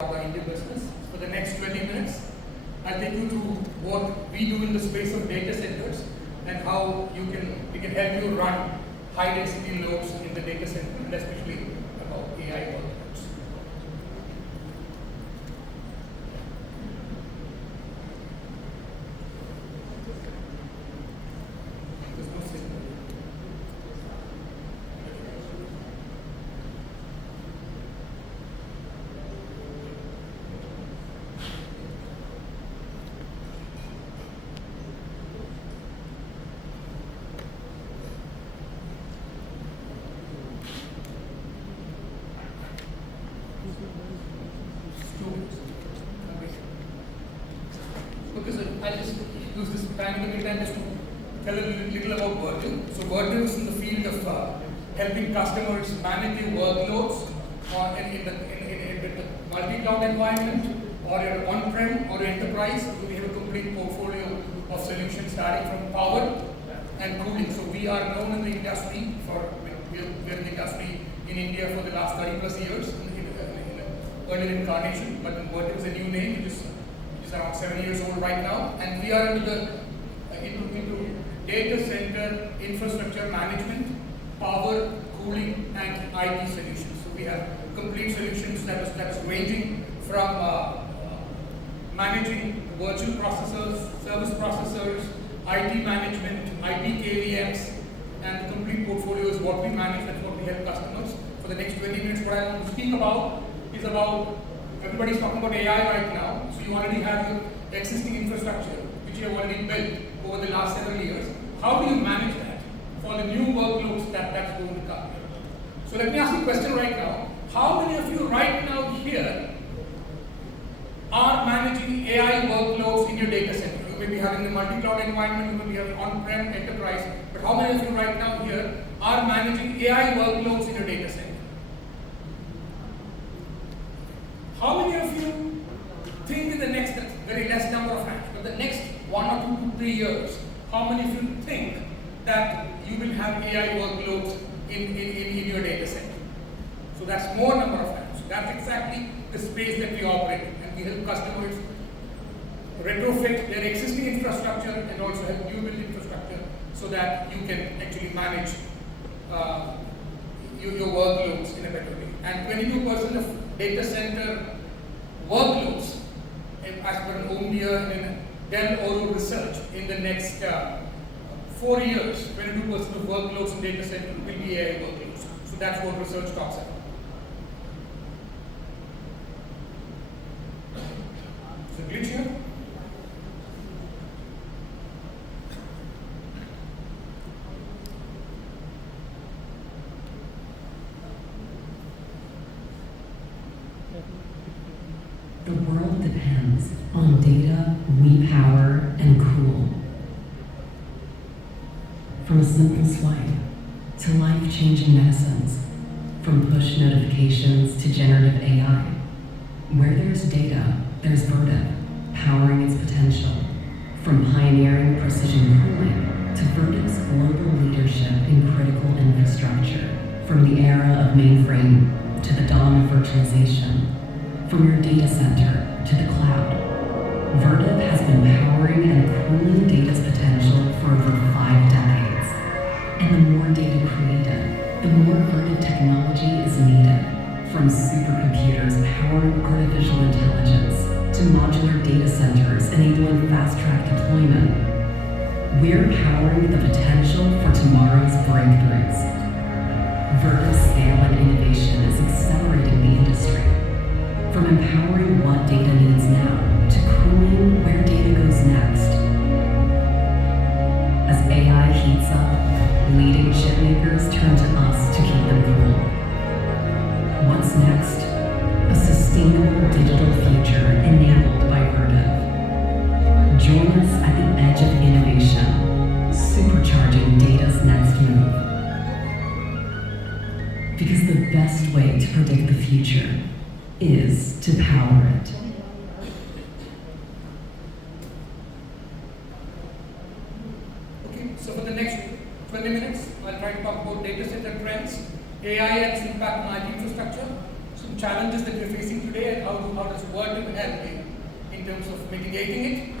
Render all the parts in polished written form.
our India business. For the next 20 minutes, I'll take you through what we do in the space of data centers and how we can help you run high density loads in the data center, and especially about AI workloads. There's no signal. Okay, so I'll just use this time in the meantime just to tell a little about Vertiv. So Vertiv is in the field of helping customers manage their workloads in the multi-cloud environment, or your on-prem or enterprise. So we have a complete portfolio of solutions starting from power and cooling. So we are known in the industry we're in the industry in India for the last 30 plus years in earlier incarnation, but Vertiv is a new name, which is around 7 years old right now, and we are into data center infrastructure management, power, cooling, and IT solutions. So we have complete solutions that is ranging from managing virtual processors, service processors, IT management, IT KVMs, and the complete portfolio is what we manage. That's what we help customers. For the next 20 minutes, what I want to speak about is about, everybody's talking about AI right now, so you already have your existing infrastructure, which you have already built over the last several years. How do you manage that for the new workloads that's going to come here? So let me ask you a question right now. How many of you right now here are managing AI workloads in your data center? You may be having a multi-cloud environment, you may be having on-prem enterprise, but how many of you right now here are managing AI workloads in your data center? How many of you think in the next, very less number of hands, but the next 1 or 2 to 3 years, how many of you think that you will have AI workloads in your data center? So that's more number of hands. So that's exactly the space that we operate in, and we help customers retrofit their existing infrastructure and also help new build infrastructure so that you can actually manage your workloads in a better way. And 22% of data center workloads, as per an Omdia and Dell Oro research, in the next 4 years, 22% of workloads in data center will be AI workloads. So that's what research talks about. So glitch here. The world depends on data we power and cool. From a simple swipe to life-changing medicines, from push notifications to generative AI. Where there's data, there's Vertiv, powering its potential. From pioneering precision cooling to Vertiv's global leadership in critical infrastructure. From the era of mainframe to the dawn of virtualization. From your data center to the cloud, Vertiv has been powering and cooling data's potential for over 5 decades. And the more data created, the more Vertiv technology is needed. From supercomputers powering artificial intelligence to modular data centers enabling fast-track deployment, we're powering the potential for tomorrow's breakthroughs. Vertiv's scale and innovation is accelerating the industry. From empowering what data needs now to cooling where data goes next. As AI heats up, leading chipmakers turn to us to keep them cool. What's next? A sustainable digital future enabled by Vertiv. Join us at the edge of innovation, supercharging data's next move. Because the best way to predict the future is to power it. Okay, so for the next 20 minutes, I'll try to talk about data center trends, AI and its impact on IT infrastructure, some challenges that we're facing today and how does work help in terms of mitigating it.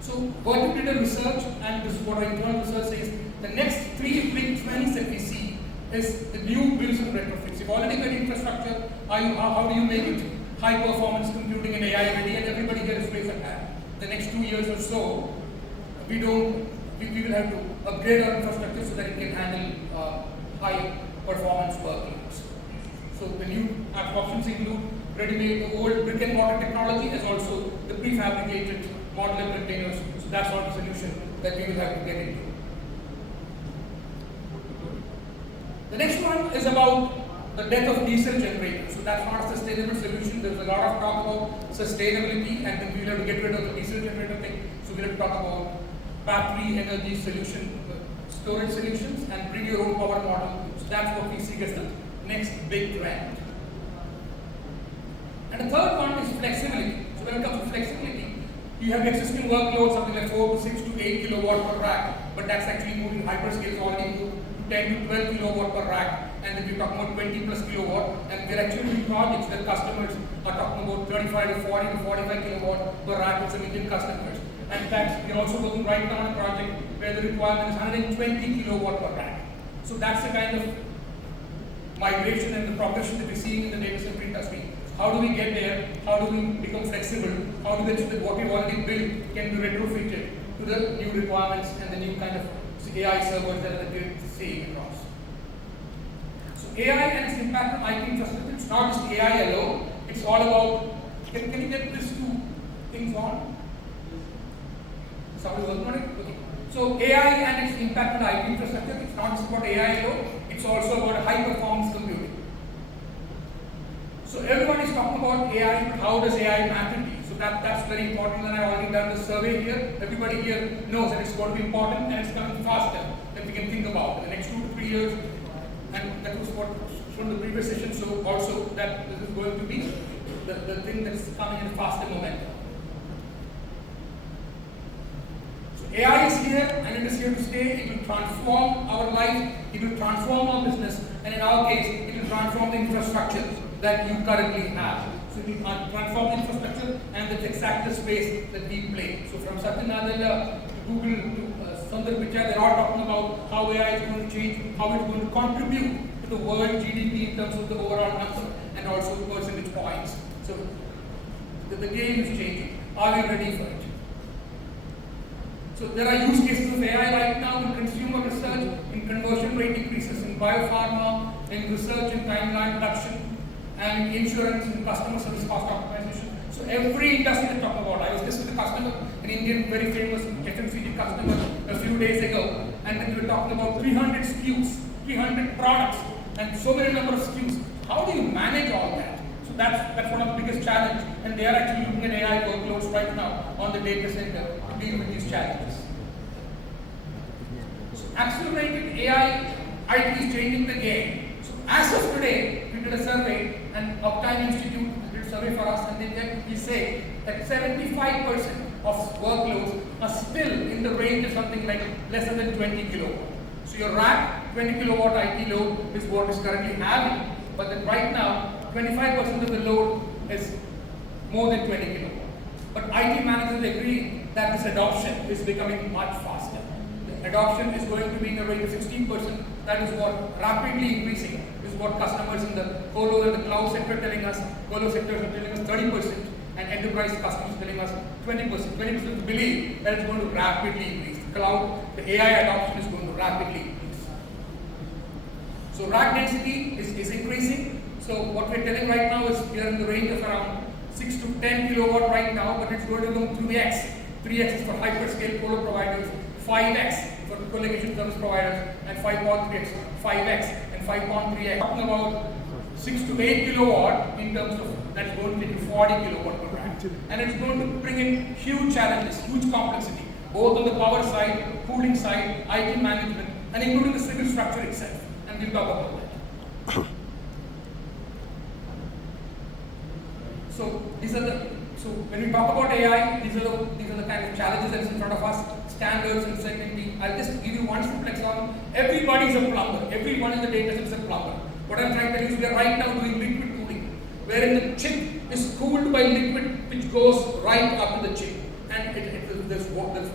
So what we did a research, and this is what our internal research says, the next 3 big trends that we see is the new builds and retrofits. You've already got infrastructure, how do you make it high performance computing and AI ready, and everybody here is raised at hand. The next 2 years or so, we will have to upgrade our infrastructure so that it can handle high performance workloads. So the new options include ready-made, the old brick and mortar technology, as also the prefabricated modular containers. So that's all the solution that we will have to get into. The next one is about the death of diesel generators. So that's not a sustainable solution. There's a lot of talk about sustainability, and then we'll have to get rid of the diesel generator thing. So we'll have to talk about battery energy solution, storage solutions, and bring your own power model. So that's what we see as the next big trend. And the third one is flexibility. So when it comes to flexibility, you have existing workloads, something like 4 to 6 to 8 kilowatt per rack, but that's actually moving. Hyperscale is already moved to 10 to 12 kilowatt per rack, and then we're talking about 20 plus kilowatt, and we're actually doing projects that customers are talking about 35 to 40 to 45 kilowatt per rack with some Indian customers. And that's, we're also working right now on a project where the requirement is 120 kilowatt per rack. So that's the kind of migration and the progression that we're seeing in the data center industry. How do we get there? How do we become flexible? How do we ensure that what we've already built can be retrofitted to the new requirements and the new kind of AI servers that we're seeing across? So AI and its impact on IT infrastructure, it's not just AI alone, it's all about, can you get these two things on? Somebody working on it? Okay. So AI and its impact on IT infrastructure, it's not just about AI alone, it's also about high performance computing. So everyone is talking about AI, but how does AI matter to you? So that's very important, and I've already done the survey here. Everybody here knows that it's going to be important and it's coming faster than we can think about in the next 2 to 3 years. And that was what from the previous session, so also that this is going to be the thing that's coming in faster momentum. So AI is here and it is here to stay. It will transform our life, it will transform our business, and in our case, it will transform the infrastructure that you currently have. So we transform the infrastructure, and that's exactly the space that we play. So from Satya Nadella to Google to Sundar Pichai, they're all talking about how AI is going to change, how it's going to contribute to the world GDP in terms of the overall number and also percentage points. So the game is changing. Are we ready for it? So there are use cases of AI right now in consumer research, in conversion rate increases, in biopharma, in research and timeline reduction, and insurance and customer service cost optimization. So every industry they're talking about. I was just with a customer, an Indian very famous FMCG customer a few days ago, and then we were talking about 300 SKUs, 300 products, and so many number of SKUs. How do you manage all that? So that's one of the biggest challenges, and they are actually looking at AI workloads right now on the data center to deal with these challenges. So accelerated AI, IT is changing the game. So as of today, we did a survey, and Uptime Institute did a survey for us, and we say that 75% of workloads are still in the range of something like lesser than 20 kilowatt. So your rack, 20 kilowatt IT load is what is currently having, but then right now, 25% of the load is more than 20 kilowatt. But IT managers agree that this adoption is becoming much faster. The adoption is going to be in the range of 16%. That is what rapidly increasing is what customers in the colo and the cloud sector are telling us. Colo sectors are telling us 30%, and enterprise customers are telling us 20%. 20% believe that it's going to rapidly increase. The cloud, the AI adoption is going to rapidly increase. So rack density is increasing. So what we're telling right now is we are in the range of around 6 to 10 kilowatt right now, but it's going to go 3x. 3x is for hyperscale colo providers, 5x for the co-location service providers, and 5.3x, 5x, and 5.3x. Talking about 6 to 8 kilowatt in terms of that's going to take 40 kilowatt per rack. And it's going to bring in huge challenges, huge complexity, both on the power side, cooling side, IT management, and including the civil structure itself. And we'll talk about that. So when we talk about AI, these are the kind of challenges that's in front of us. standards and certainty. I'll just give you one simple example. Everybody is a plumber. Everyone in the data set is a plumber. What I'm trying to tell you is we are right now doing liquid cooling, wherein the chip is cooled by liquid which goes right up to the chip. And there's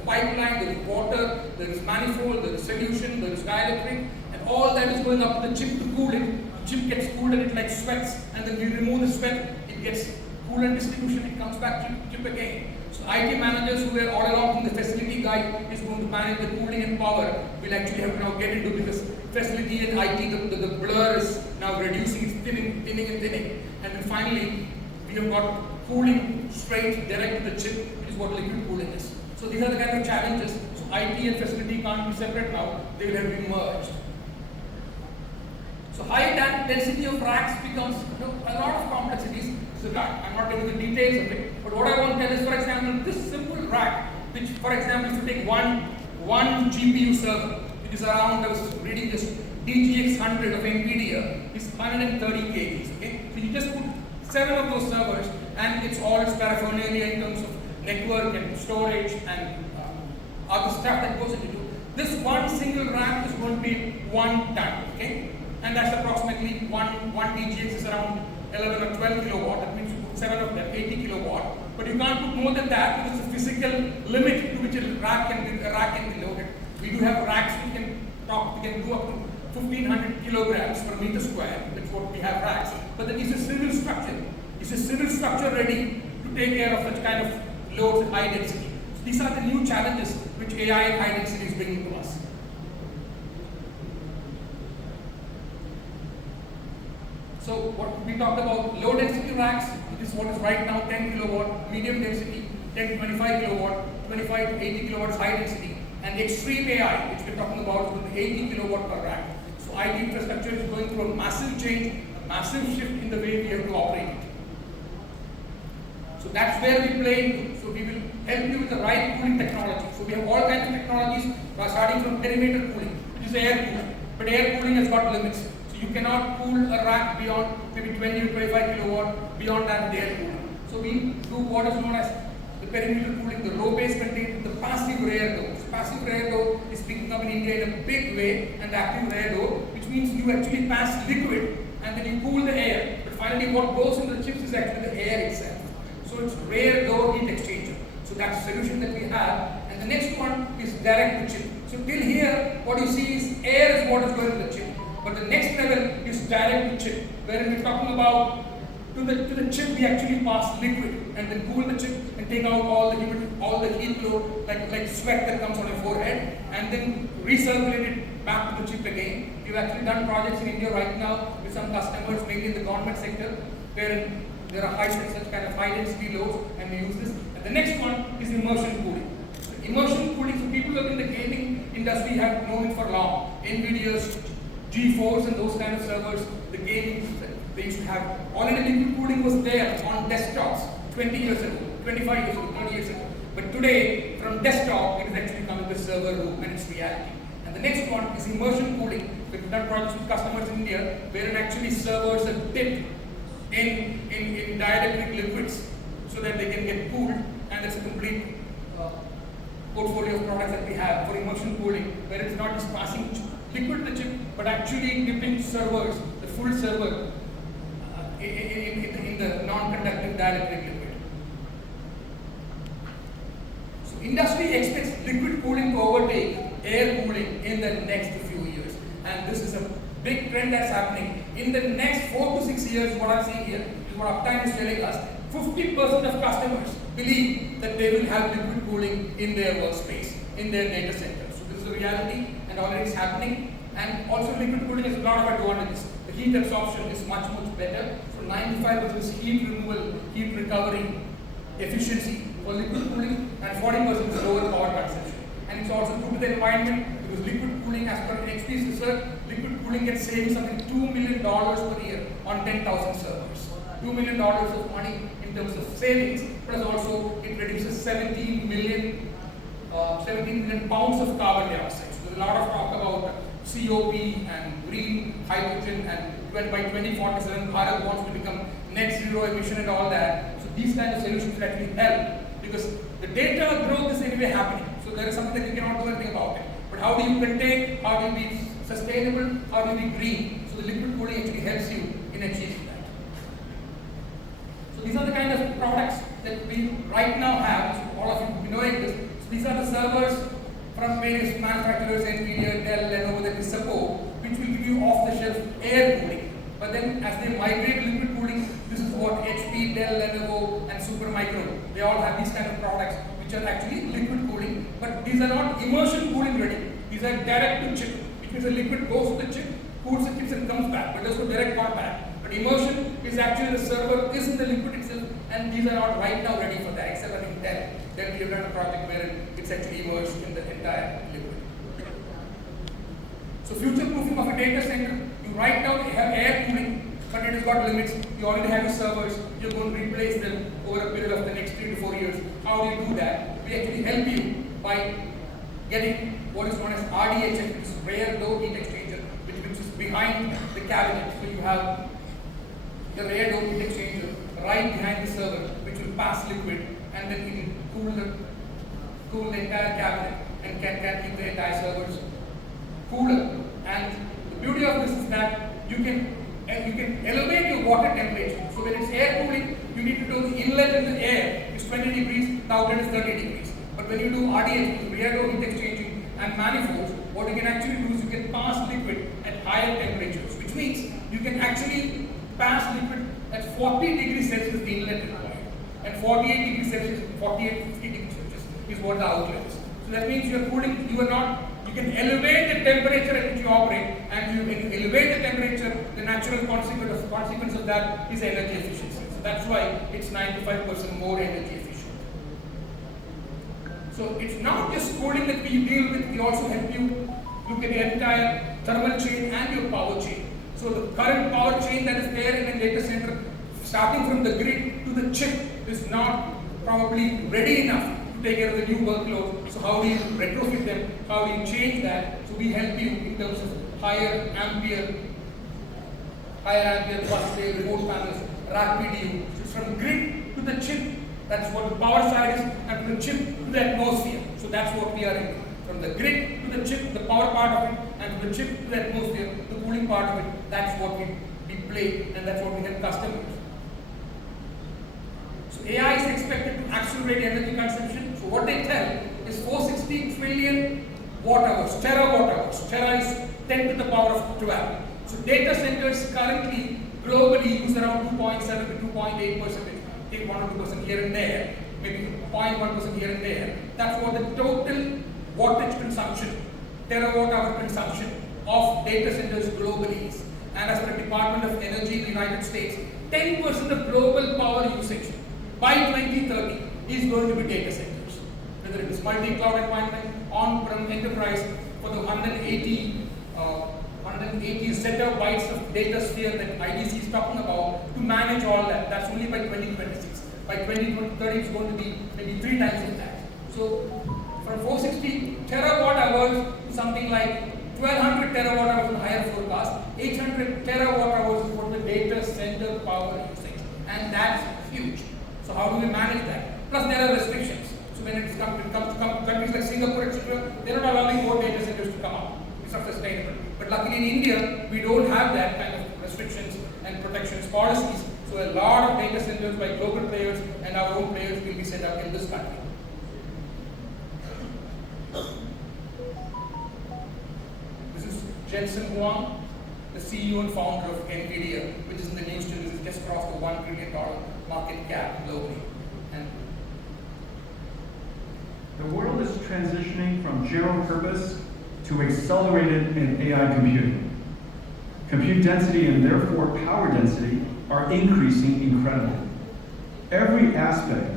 pipeline, there's water, there is manifold, there is solution, there is dielectric, and all that is going up to the chip to cool it. The chip gets cooled and it like sweats, and then you remove the sweat, it gets coolant distribution, it comes back to chip again. So IT managers who were all along the facility guy is going to manage the cooling and power will actually have to now get into, because facility and IT, the blur is now reducing, it's thinning. And then finally, we have got cooling straight direct to the chip, which is what liquid cooling is. So these are the kind of challenges. So IT and facility can't be separate now, they will have to be merged. So high density of racks becomes a lot of complexities. So I'm not into the details of it, but what I want to tell is, for example, this simple rack, which, for example, if you take one GPU server, which is around, I was reading this, DGX 100 of NVIDIA, is 130 kgs. Okay, so you just put 7 of those servers, and it's all its paraphernalia in terms of network and storage and other stuff that goes into it. This one single rack is going to be 1 ton. Okay, and that's approximately one DGX is around 11 or 12 kilowatt. That means you put 7 of them, 80 kilowatt. But you can't put more than that because the physical limit to which a rack can be loaded. We do have racks we can go up to 1500 kilograms per meter square. That's what we have racks. But then it's a civil structure. Is a civil structure ready to take care of such kind of loads at high density? So these are the new challenges which AI and high density is bringing to us. So what we talked about, low density racks, which is what is right now 10 kilowatt, medium density 10 to 25 kilowatt, 25 to 80 kilowatts high density, and extreme AI, which we're talking about, is 80 kilowatt per rack. So IT infrastructure is going through a massive change, a massive shift in the way we have to operate it. So that's where we play into. So we will help you with the right cooling technology. So we have all kinds of technologies, starting from perimeter cooling, which is air cooling. But air cooling has got limits. So you cannot cool a rack beyond maybe 20 or 25 kilowatt, beyond that with air cooling. So we do what is known as the perimeter cooling, the row-based containment, the passive rear door. So passive rear door is picking up in India in a big way, and the active rear door, which means you actually pass liquid and then you cool the air. But finally what goes in the chips is actually the air itself. So it's rear door heat exchanger. So that's the solution that we have. And the next one is direct to chip. So till here, what you see is air is what is going to the chip. But the next level is direct to chip, wherein we're talking about to the chip we actually pass liquid and then cool the chip and take out all the heat flow like sweat that comes on your forehead, and then recirculate it back to the chip again. We've actually done projects in India right now with some customers, mainly in the government sector, wherein there are such kind of high density loads, and we use this. And the next one is immersion cooling. So immersion cooling, so people who are in the gaming industry have known it for long. NVIDIA's G4s and those kind of servers, the gaming, they used to have already liquid cooling was there on desktops 20 years ago, 25 years ago, 30 years ago. But today, from desktop, it is actually coming to the server room and it's reality. And the next one is immersion cooling. We've done projects with customers in India wherein actually servers are dipped in dielectric liquids so that they can get cooled, and there's a complete portfolio of products that we have for immersion cooling, where it's not just passing liquid to the chip, but actually dipping servers, the full server, in the non-conductive dielectric liquid. So industry expects liquid cooling to overtake air cooling in the next few years, and this is a big trend that's happening. In the next 4 to 6 years, what I'm seeing here is what Uptime is telling us. 50% of customers believe that they will have liquid cooling in their workspace, in their data center. So this is a reality, and already it's happening. And also liquid cooling has a lot of advantages. The heat absorption is much better. So 95% is heat removal, heat recovery efficiency for liquid cooling, and 40% is lower power consumption. And it's also good to the environment, because liquid cooling, as per NXP's research, liquid cooling gets saving something $2 million per year on 10,000 servers. $2 million of money in terms of savings, plus also it reduces 17 million pounds of carbon dioxide. So there's a lot of talk about COP and green hydrogen, and by 2047 Bharat wants to become net zero emission and all that. So these kind of solutions will actually help, because the data growth is anyway happening. So there is something that you cannot do anything about it. But how do you contain, how do you be sustainable, how do you be green? So the liquid cooling actually helps you in achieving that. So these are the kind of products that we right now have. So all of you will be knowing this. So these are the servers from various manufacturers, NVIDIA, Dell, Lenovo that we support, which will give you off-the-shelf air cooling. But then as they migrate to liquid cooling, this is what HP, Dell, Lenovo and Supermicro, they all have these kind of products which are actually liquid cooling. But these are not immersion cooling ready. These are direct to chip, which means the liquid goes to the chip, cools the chips and comes back, but there's no direct contact. But immersion is actually the server is in the liquid itself, and these are not right now ready for that, except I think Dell. Then we have done a project where it's actually immersed in the entire liquid. So future proofing of a data center, you right now have air cooling, but it has got limits. You already have your servers, you're going to replace them over a period of the next 3 to 4 years. How do you do that? We actually help you by getting what is known as RDHX, which is rare low heat exchanger, which is behind the cabinet. So you have the rare low heat exchanger right behind the server, which will pass liquid, and then you can cool the entire cabinet and can keep the entire servers cooler. And the beauty of this is that you can elevate your water temperature. So when it's air cooling, you need to do the inlet in the air is 20 degrees, the outlet is 30 degrees. But when you do RDH, rear door heat exchanging and manifolds, what you can actually do is you can pass liquid at higher temperatures, which means you can actually pass liquid at 40 degrees Celsius the inlet is required, and 48 degrees Celsius, 50 degrees Celsius is what the outlet is. So that means you are cooling, you can elevate the temperature at which you operate, and when you elevate the temperature, the natural consequence of that is energy efficiency. So that's why it's 95% more energy efficient. So it's not just cooling that we deal with, we also help you look at the entire thermal chain and your power chain. So the current power chain that is there in a data center, starting from the grid to the chip, is not probably ready enough to take care of the new workload. So how do you retrofit them? How do you change that? So we help you in terms of higher ampere bus day, remote panels, rack PDU. So from grid to the chip, that's what the power side is, and from the chip to the atmosphere. So that's what we are in. From the grid to the chip, the power part of it, and from the chip to the atmosphere, the cooling part of it, that's what we play, and that's what we help customers. So AI is expected to accelerate energy consumption. So what they tell is 460 trillion watt hours, terawatt hours. Tera is 10 to the power of 12. So data centers currently globally use around 2.7 to 2.8%. Take 1 or 2% here and there, maybe 0.1% here and there. That's what the total wattage consumption, terawatt hour consumption of data centers globally is. And as per the Department of Energy in the United States, 10% of global power usage by 2030 is going to be data centers. Whether it is multi-cloud environment, on-prem enterprise, for the 180 zettabytes of data sphere that IDC is talking about, to manage all that. That's only by 2026. By 2030, it's going to be maybe 3 times of that. So from 460 terawatt hours to something like 1200 terawatt hours in higher forecast, 800 terawatt hours for the data center power usage. And that's huge. So how do we manage that? Plus there are restrictions. So when it comes to countries like Singapore, etc., they're not allowing more data centers to come up. It's not sustainable. But luckily in India, we don't have that kind of restrictions and protections policies. So a lot of data centers by global players and our own players will be set up in this country. This is Jensen Huang, the CEO and founder of NVIDIA, which is in the news today. This has just crossed the $1 trillion market cap globally. And the world is transitioning from general purpose to accelerated and AI computing. Compute density and therefore power density are increasing incredibly. Every aspect,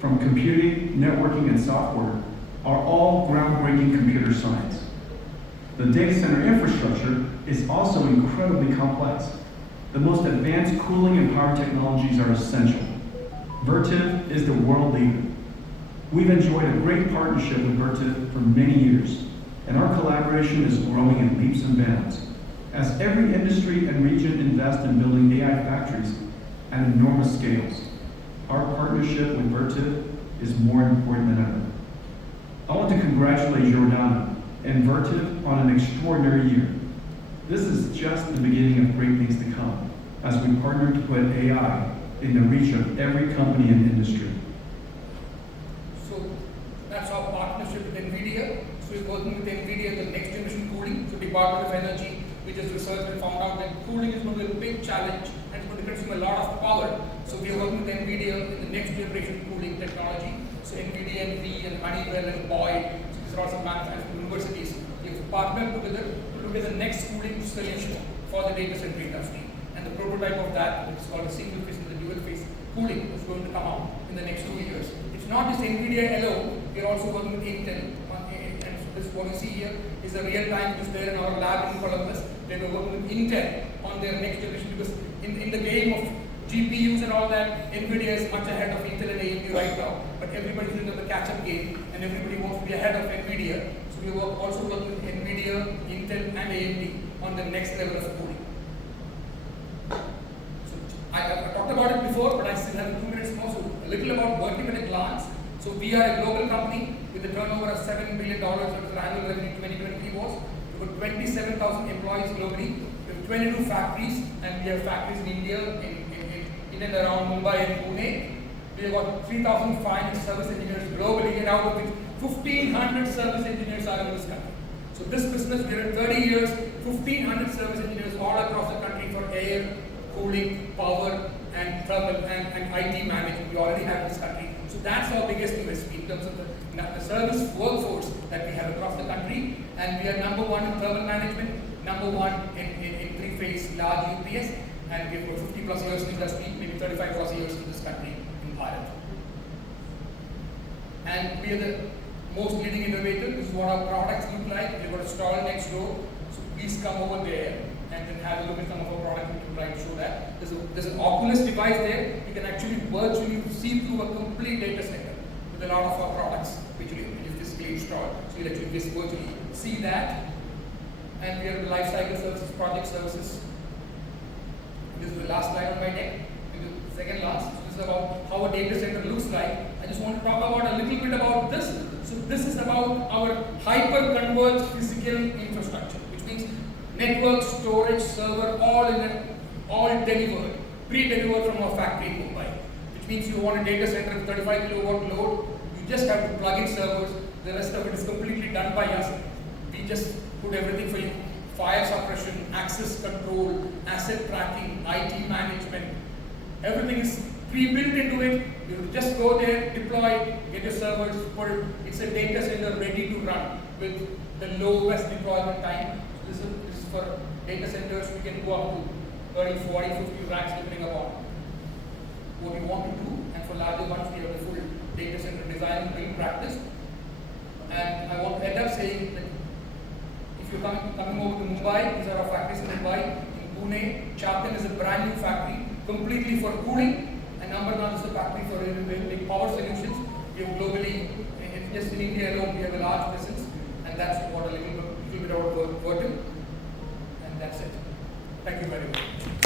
from computing, networking, and software, are all groundbreaking computer science. The data center infrastructure is also incredibly complex. The most advanced cooling and power technologies are essential. Vertiv is the world leader. We've enjoyed a great partnership with Vertiv for many years, and our collaboration is growing in leaps and bounds. As every industry and region invest in building AI factories at enormous scales, our partnership with Vertiv is more important than ever. I want to congratulate Jordana and Vertiv on an extraordinary year. This is just the beginning of great things to come as we partner to put AI in the reach of every company and industry. So that's our partnership with NVIDIA. So we're working with NVIDIA the next generation cooling. So Department of Energy, we just researched and found out that cooling is going to be a big challenge and it's going to consume a lot of power. So we are working with NVIDIA in the next generation cooling technology. So NVIDIA and V and Honeywell and Boyd, so these are also manufacturing universities. We have partnered together to look at the next cooling solution for the data center industry. And the prototype of that, which is called a single phase and the dual phase cooling, is going to come out in the next 2 years. It's not just NVIDIA alone, we are also working with Intel. And this what you see here is the real time which is there in our lab in Columbus. They were working with Intel on their next generation because in the game of GPUs and all that, NVIDIA is much ahead of Intel and AMD right now. But everybody's in the catch-up game and everybody wants to be ahead of NVIDIA. So we work also working with NVIDIA, Intel and AMD on the next level of cooling. So I talked about it before, but I still have 2 minutes more. So a little about Vertiv at a glance. So we are a global company with a turnover of $7 billion, which is annual revenue 2020 was. We've got 27,000 employees globally. We have 22 factories, and we have factories in India, in and around Mumbai and Pune. We have got 3,500 service engineers globally, and out of which 1,500 service engineers are in this country. So this business, we are in 30 years, 1,500 service engineers all across the country for air, cooling, power, and thermal and IT management. We already have in this country. So that's our biggest USP in terms of the service workforce that we have across the country. And we are number one in thermal management, number one in three-phase large UPS, and we've got 50 plus years in industry, maybe 35 plus years in this country in Bharat. And we are the most leading innovator. This is what our products look like. We've got a stall next door, so please come over there and then have a look at some of our products. We can try to show that. There's an Oculus device there. You can actually virtually see through a complete data center with a lot of our products, which you physically install. So you'll actually just virtually see that. And we have the life cycle services, project services. This is the last slide on my deck. The second last. So this is about how a data center looks like. I just want to talk about a little bit about this. So this is about our hyper-converged physical infrastructure, which means network, storage, server, all delivered, pre-delivered from our factory in Mumbai. Which means you want a data center with 35 kilowatt load, you just have to plug in servers. The rest of it is completely done by us. We just put everything for you. Fire suppression, access control, asset tracking, IT management. Everything is pre-built into it. You just go there, deploy, get your servers, put it. It's a data center ready to run with the lowest deployment time. This is for data centers. We can go up to 30, 40, 50 racks depending upon what we want to do. And for larger ones, we have the full data center design and build practice. And I want to end up saying that if you're coming over to Mumbai, these are our factories in Mumbai. In Pune, Chakan is a brand new factory, completely for cooling. And Ambernath is a factory for building power solutions. We have globally, just in India alone, we have a large presence. And that's what a little bit about Vertiv. And that's it. Thank you very much.